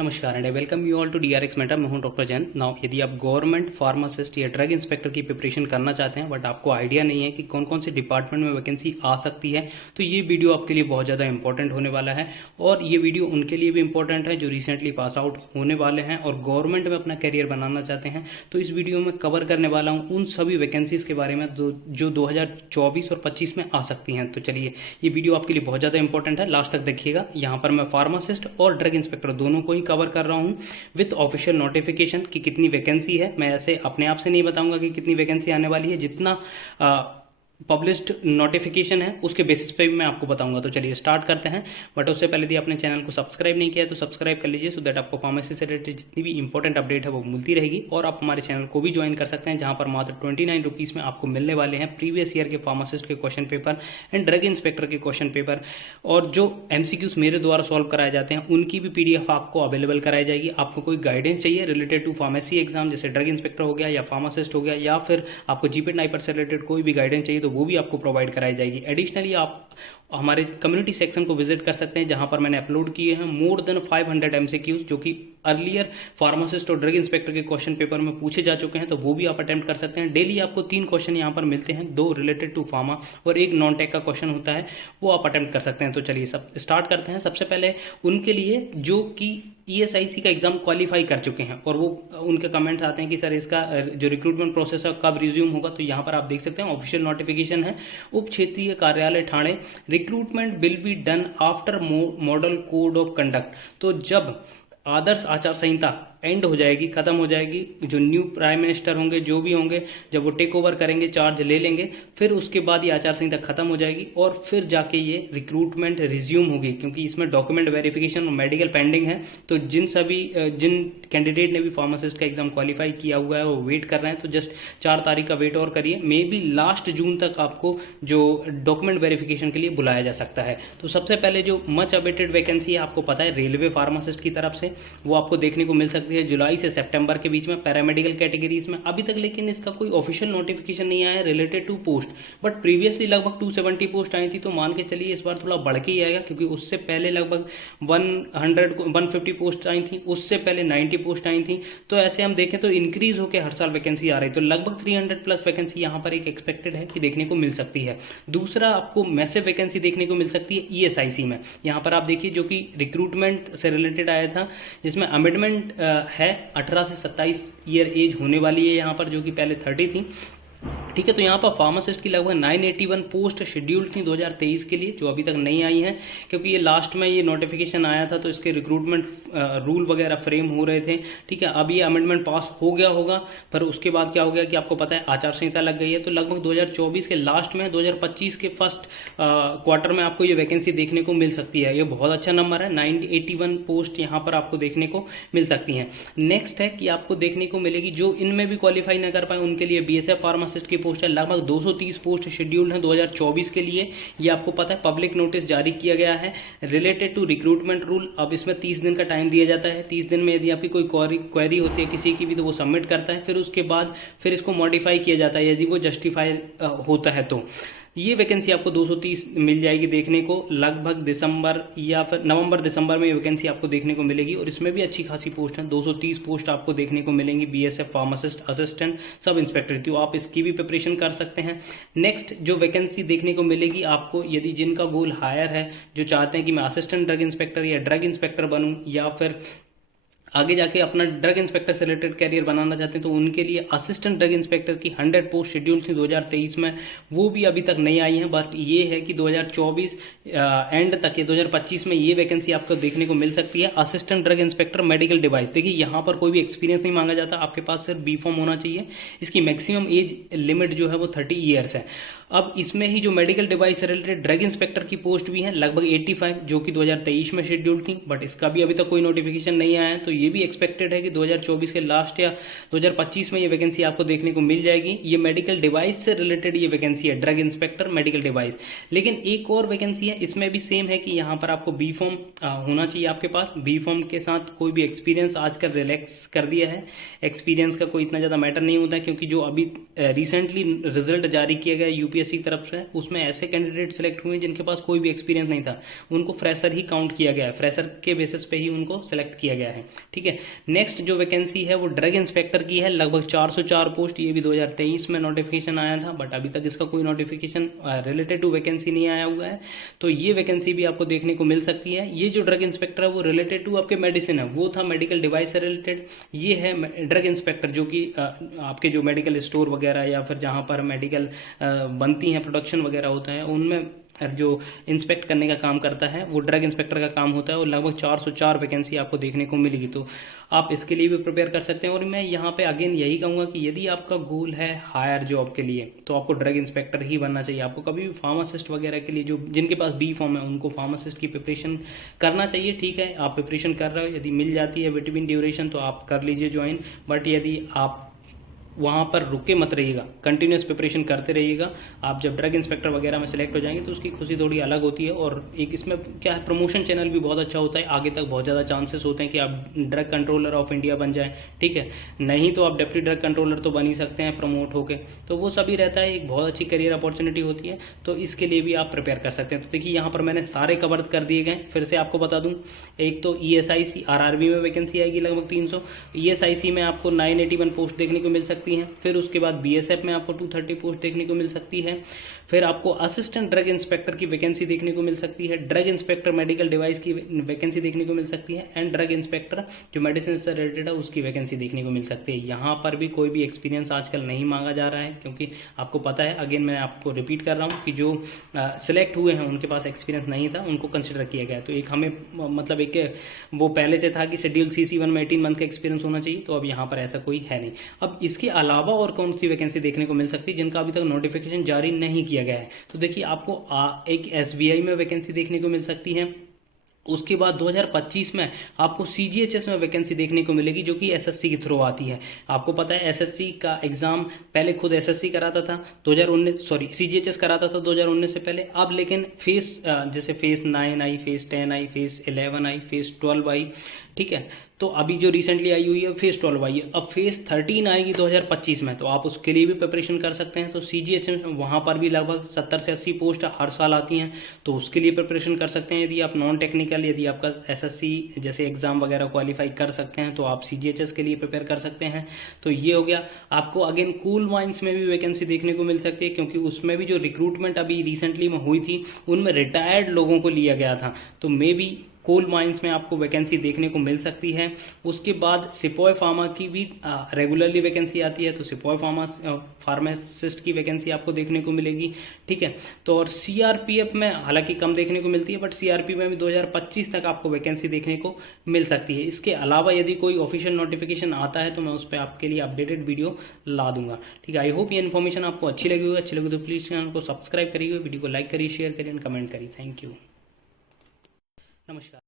नमस्कार and I welcome you all to DRX Meta. मैं हूं डॉक्टर जैन। नाउ यदि आप गवर्नमेंट फार्मासिस्ट या ड्रग इंस्पेक्टर की प्रिपरेशन करना चाहते हैं बट आपको आइडिया नहीं है कि कौन कौन से डिपार्टमेंट में वैकेंसी आ सकती है, तो ये वीडियो आपके लिए बहुत ज़्यादा इंपॉर्टेंट होने वाला है। और ये वीडियो उनके लिए भी इंपॉर्टेंट है जो रिसेंटली पास आउट होने वाले हैं और गवर्नमेंट में अपना करियर बनाना चाहते हैं। तो इस वीडियो में कवर करने वाला हूँ उन सभी वैकेंसीज के बारे में जो 2024 और 25 में आ सकती हैं। तो चलिए, ये वीडियो आपके लिए बहुत ज़्यादा इंपॉर्टेंट है, लास्ट तक देखिएगा। यहाँ पर मैं फार्मासिस्ट और ड्रग इंस्पेक्टर दोनों को ही कवर कर रहा हूँ विथ ऑफिशियल नोटिफिकेशन कि कितनी वैकेंसी है। मैं ऐसे अपने आप से नहीं बताऊंगा कि कितनी वैकेंसी आने वाली है, जितना पब्लिश्ड नोटिफिकेशन है उसके बेसिस पे भी मैं आपको बताऊंगा। तो चलिए स्टार्ट करते हैं। बट उससे पहले यदि आपने चैनल को सब्सक्राइब नहीं किया है तो सब्सक्राइब कर लीजिए, सो दैट आपको फार्मेसी से रिलेटेड जितनी भी इंपॉर्टेंट अपडेट है वो मिलती रहेगी। और आप हमारे चैनल को भी ज्वाइन कर सकते हैं, जहां पर मात्र 29 रुपीज़ में आपको मिलने वाले हैं प्रीवियस ईयर के फार्मासिस्ट के question paper and drug inspector के क्वेश्चन पेपर। और जो MCQs मेरे द्वारा सॉल्व कराए जाते हैं उनकी भी PDF आपको अवेलेबल कराई जाएगी। आपको कोई गाइडेंस चाहिए रिलेटेड टू फार्मेसी एग्जाम, जैसे ड्रग इंस्पेक्टर हो गया या फार्मासिस्ट हो गया, या फिर आपको जीपीट नाइपर से रिलेटेड कोई भी गाइडेंस चाहिए तो वो भी आपको प्रोवाइड कराई जाएगी। एडिशनली आप हमारे कम्युनिटी सेक्शन को विजिट कर सकते हैं, जहां पर मैंने अपलोड किए हैं मोर देन 500 MCQs जो कि अर्लियर फार्मासिस्ट और ड्रग इंस्पेक्टर के क्वेश्चन पेपर में पूछे जा चुके हैं, तो वो भी आप अटेम्प्ट कर सकते हैं। डेली आपको 3 क्वेश्चन यहां पर मिलते हैं, 2 रिलेटेड टू फार्मा और 1 नॉन टेक का क्वेश्चन होता है, वो आप अटेम्प्ट कर सकते हैं। तो चलिए सब स्टार्ट करते हैं। सबसे पहले उनके लिए जो कि ESIC का एग्जाम क्वालिफाई कर चुके हैं और वो उनके कमेंट्स आते हैं कि सर इसका जो रिक्रूटमेंट प्रोसेस है कब रिज्यूम होगा। तो यहाँ पर आप देख सकते हैं ऑफिशियल नोटिफिकेशन है, उप क्षेत्रीय कार्यालय Thane, recruitment will be done after model code of conduct. तो जब आदर्श आचार संहिता एंड हो जाएगी, खत्म हो जाएगी, जो न्यू प्राइम मिनिस्टर होंगे जो भी होंगे, जब वो टेक ओवर करेंगे, चार्ज ले लेंगे, फिर उसके बाद ये आचार संहिता खत्म हो जाएगी और फिर जाके ये रिक्रूटमेंट रिज्यूम होगी। क्योंकि इसमें डॉक्यूमेंट वेरिफिकेशन और मेडिकल पेंडिंग है, तो जिन कैंडिडेट ने भी फार्मासिस्ट का एग्जाम क्वालिफाई किया हुआ है वो वेट कर रहे हैं, तो जस्ट 4 तारीख का वेट और करिए। मे बी लास्ट जून तक आपको जो डॉक्यूमेंट वेरिफिकेशन के लिए बुलाया जा सकता है। तो सबसे पहले जो मच अवेटेड वैकेंसी है, आपको पता है रेलवे फार्मासिस्ट की तरफ से, वो आपको देखने को मिल सकती है जुलाई से सितंबर के बीच में पैरामेडिकल कैटेगरीज में। अभी तक लेकिन इसका कोई ऑफिशियल नोटिफिकेशन नहीं आया है related to post, but previously लगभग 270 पोस्ट आई थी, तो मान के चलिए इस बार थोड़ा बढ़ के ही आएगा, क्योंकि उससे पहले लगभग 150 पोस्ट आई थी, उससे पहले 90 पोस्ट आई थी। तो ऐसे हम देखें तो इंक्रीज होकर हर साल वैकेंसी आ रही है, तो लगभग 300 प्लस वैकेंसी यहाँ पर एक एक्सपेक्टेड है कि देखने को मिल सकती है। दूसरा, आपको मैसिव वैकेंसी देखने को मिल सकती है ESIC में। यहाँ पर आप देखिए जो कि रिक्रूटमेंट से रिलेटेड आया था, जिसमें अमेंडमेंट है 18 से 27 ईयर एज होने वाली है यहाँ पर, जो कि पहले 30 थी। ठीक है, तो यहाँ पर फार्मासिस्ट की लगभग 981 पोस्ट शेड्यूल्ड थी 2023 के लिए, जो अभी तक नहीं आई हैं, क्योंकि ये लास्ट में ये नोटिफिकेशन आया था तो इसके रिक्रूटमेंट रूल वगैरह फ्रेम हो रहे थे। ठीक है, अब ये अमेंडमेंट पास हो गया होगा, पर उसके बाद क्या हो गया कि आपको पता है आचार संहिता लग गई है, तो लगभग 2024 के लास्ट में 2025 के फर्स्ट क्वार्टर में आपको ये वैकेंसी देखने को मिल सकती है। ये बहुत अच्छा नंबर है, 981 पोस्ट यहाँ पर आपको देखने को मिल सकती हैं। नेक्स्ट है कि आपको देखने को मिलेगी जो इनमें भी क्वालिफाई न कर पाए उनके लिए BSF फार्मासिस्ट की पोस्ट है, लगभग 230 पोस्ट शेड्यूल्ड हैं 2024 के लिए। ये आपको पता है पब्लिक नोटिस जारी किया गया है रिलेटेड टू रिक्रूटमेंट रूल। अब इसमें 30 दिन का टाइम दिया जाता है, 30 दिन में यदि आपकी कोई क्वेरी होती है किसी की भी तो वो सबमिट करता है, फिर उसके बाद फिर इसको मॉडिफाई किया जाता है यदि वो जस्टिफाई होता है। तो ये वैकेंसी आपको 230 मिल जाएगी देखने को, लगभग दिसंबर या फिर नवंबर दिसंबर में ये वैकेंसी आपको देखने को मिलेगी, और इसमें भी अच्छी खासी पोस्ट है, 230 पोस्ट आपको देखने को मिलेंगी BSF pharmacist, assistant, sub inspector, तो आप इसकी भी प्रिपरेशन कर सकते हैं। नेक्स्ट जो वैकेंसी देखने को मिलेगी आपको, यदि जिनका गोल हायर है, जो चाहते हैं कि मैं असिस्टेंट ड्रग इंस्पेक्टर या ड्रग इंस्पेक्टर बनूं, या फिर आगे जाके अपना ड्रग इंस्पेक्टर से रिलेटेड कैरियर बनाना चाहते हैं, तो उनके लिए असिस्टेंट ड्रग इंस्पेक्टर की 100 पोस्ट शेड्यूल थी 2023 में, वो भी अभी तक नहीं आई हैं। बट ये है कि 2024 एंड तक या 2025 में ये वैकेंसी आपको देखने को मिल सकती है। Assistant drug inspector medical device, देखिए यहाँ पर कोई भी एक्सपीरियंस नहीं मांगा जाता, आपके पास सिर्फ B.Pharm होना चाहिए। इसकी मैक्सिमम एज लिमिट जो है वो 30 ईयर्स है। अब इसमें ही जो मेडिकल डिवाइस से रिलेटेड ड्रग इंस्पेक्टर की पोस्ट भी है लगभग 85, जो कि 2023 में शेड्यूल्ड थी, बट इसका भी अभी तक कोई नोटिफिकेशन नहीं आया है। तो ये भी एक्सपेक्टेड है कि 2024 के लास्ट या 2025 में ये वैकेंसी आपको देखने को मिल जाएगी। ये मेडिकल डिवाइस से रिलेटेड ये वैकेंसी है, ड्रग इंस्पेक्टर मेडिकल डिवाइस। लेकिन एक और वैकेंसी है, इसमें भी सेम है कि यहाँ पर आपको B.Pharm होना चाहिए आपके पास। B.Pharm के साथ कोई भी एक्सपीरियंस आजकल रिलैक्स कर दिया है, एक्सपीरियंस का कोई इतना ज़्यादा मैटर नहीं होता है, क्योंकि जो अभी रिसेंटली रिजल्ट जारी किया गया UP यूपीएससी की तरफ से, उसमें ऐसे कैंडिडेट सेलेक्ट हुए जिनके पास कोई भी एक्सपीरियंस नहीं था, उनको फ्रेशर ही काउंट किया गया है, फ्रेशर के बेसिस पे ही उनको सेलेक्ट किया गया है। ठीक है, नेक्स्ट जो वैकेंसी है वो ड्रग इंस्पेक्टर की है, लगभग 404 पोस्ट। ये भी 2023 में नोटिफिकेशन आया था, बट अभी तक इसका कोई नोटिफिकेशन रिलेटेड टू वैकेंसी नहीं आया हुआ है। तो ये वैकेंसी भी आपको देखने को मिल सकती है। ये जो ड्रग इंस्पेक्टर है वो रिलेटेड टू आपके मेडिसिन है, वो था मेडिकल डिवाइस से रिलेटेड। ये है ड्रग इंस्पेक्टर जो कि आपके जो मेडिकल स्टोर वगैरह या फिर जहाँ पर मेडिकल बनती हैं, प्रोडक्शन वगैरह होता है, उनमें जो इंस्पेक्ट करने का काम करता है वो ड्रग इंस्पेक्टर का काम होता है। और लगभग 404 वैकेंसी आपको देखने को मिलेगी, तो आप इसके लिए भी प्रिपेयर कर सकते हैं। और मैं यहाँ पे अगेन यही कहूँगा कि यदि आपका गोल है हायर जॉब के लिए तो आपको ड्रग इंस्पेक्टर ही बनना चाहिए। आपको कभी भी फार्मासिस्ट वगैरह के लिए, जो जिनके पास बी फॉर्म है, उनको फार्मासिस्ट की प्रिपरेशन करना चाहिए। ठीक है, आप प्रिपरेशन कर रहे हो, यदि मिल जाती है विटामिन ड्यूरेशन तो आप कर लीजिए ज्वाइन। बट यदि आप वहाँ पर रुके मत रहिएगा, कंटिन्यूस प्रिपरेशन करते रहिएगा। आप जब ड्रग इंस्पेक्टर वगैरह में सेलेक्ट हो जाएंगे तो उसकी खुशी थोड़ी अलग होती है। और एक इसमें क्या है, प्रमोशन चैनल भी बहुत अच्छा होता है, आगे तक बहुत ज़्यादा चांसेस होते हैं कि आप ड्रग कंट्रोलर ऑफ इंडिया बन जाएं। ठीक है, नहीं तो आप डिप्टी ड्रग कंट्रोलर तो बन ही सकते हैं प्रमोट होके, तो वो सभी रहता है, एक बहुत अच्छी करियर अपॉर्चुनिटी होती है। तो इसके लिए भी आप प्रिपेयर कर सकते हैं। तो देखिए यहाँ पर मैंने सारे कवर कर दिए गए, फिर से आपको बता दूँ। एक तो ESIC RRB में वैकेंसी आएगी लगभग 300, ESIC में आपको 981 पोस्ट देखने को मिल सकती हैं। फिर उसके बाद BSF में आपको 230 पोस्ट देखने को मिल सकती है। फिर आपको असिस्टेंट ड्रग इंस्पेक्टर की वैकेंसी देखने को मिल सकती है, ड्रग इंस्पेक्टर मेडिकल डिवाइस की वैकेंसी देखने को मिल सकती है, एंड ड्रग इंस्पेक्टर जो मेडिसिन से रिलेटेड है उसकी वैकेंसी देखने को मिल सकती है। यहाँ पर भी कोई भी एक्सपीरियंस आजकल नहीं मांगा जा रहा है, क्योंकि आपको पता है, अगेन मैं आपको रिपीट कर रहा हूँ कि जो सिलेक्ट हुए हैं उनके पास एक्सपीरियंस नहीं था, उनको कंसिडर किया गया। तो एक हमें मतलब एक वो पहले से था कि शेड्यूल CC1 में 18 मंथ का एक्सपीरियंस होना चाहिए, तो अब यहाँ पर ऐसा कोई है नहीं। अब इसके अलावा और कौन सी वैकेंसी देखने को मिल सकती है जिनका अभी तक नोटिफिकेशन जारी नहीं किया गया है? तो देखिए आपको एक SBI में वैकेंसी देखने को मिल सकती है। उसके बाद 2025 में आपको CGHS में वैकेंसी देखने को मिलेगी, जो कि SSC के थ्रू आती है। आपको पता है SSC का एग्जाम पहले खुद SSC कराता था 2019, सॉरी CGHS कराता था 2019 से पहले। अब लेकिन जैसे फेज 9 आई, फेज 10 आई, फेज 11 आई, फेज 12 आई। ठीक है, तो अभी जो रिसेंटली आई हुई है फेज 12 आई है, अब फेज 13 आएगी 2025 में, तो आप उसके लिए भी प्रिपरेशन कर सकते हैं। तो CGHS में वहाँ पर भी लगभग 70 से 80 पोस्ट हर साल आती हैं, तो उसके लिए प्रिपरेशन कर सकते हैं। यदि आप नॉन टेक्निकल, यदि आपका SSC जैसे एग्जाम वगैरह क्वालिफाई कर सकते हैं तो आप CGHS के लिए प्रिपेयर कर सकते हैं। तो ये हो गया। आपको अगेन कोल माइंस में भी वैकेंसी देखने को मिल सकती है, क्योंकि उसमें भी जो रिक्रूटमेंट अभी रिसेंटली में हुई थी उनमें रिटायर्ड लोगों को लिया गया था, तो मे बी कोल माइंस में आपको वैकेंसी देखने को मिल सकती है। उसके बाद सिपॉय फार्मा की भी रेगुलरली वैकेंसी आती है, तो सिपॉय फार्मासिस्ट की वैकेंसी आपको देखने को मिलेगी। ठीक है, तो और CRPF में हालांकि कम देखने को मिलती है, बट CRPF में भी 2025 तक आपको वैकेंसी देखने को मिल सकती है। इसके अलावा यदि कोई ऑफिशियल नोटिफिकेशन आता है तो मैं उस पर आपके लिए अपडेटेड वीडियो ला दूंगा। ठीक है, आई होप ये इन्फॉर्मेशन आपको अच्छी लगी होगी। अच्छी लगी तो प्लीज़ चैनल को सब्सक्राइब करिए, वीडियो को लाइक करिए, शेयर करिए एंड कमेंट करिए। थैंक यू, नमस्कार।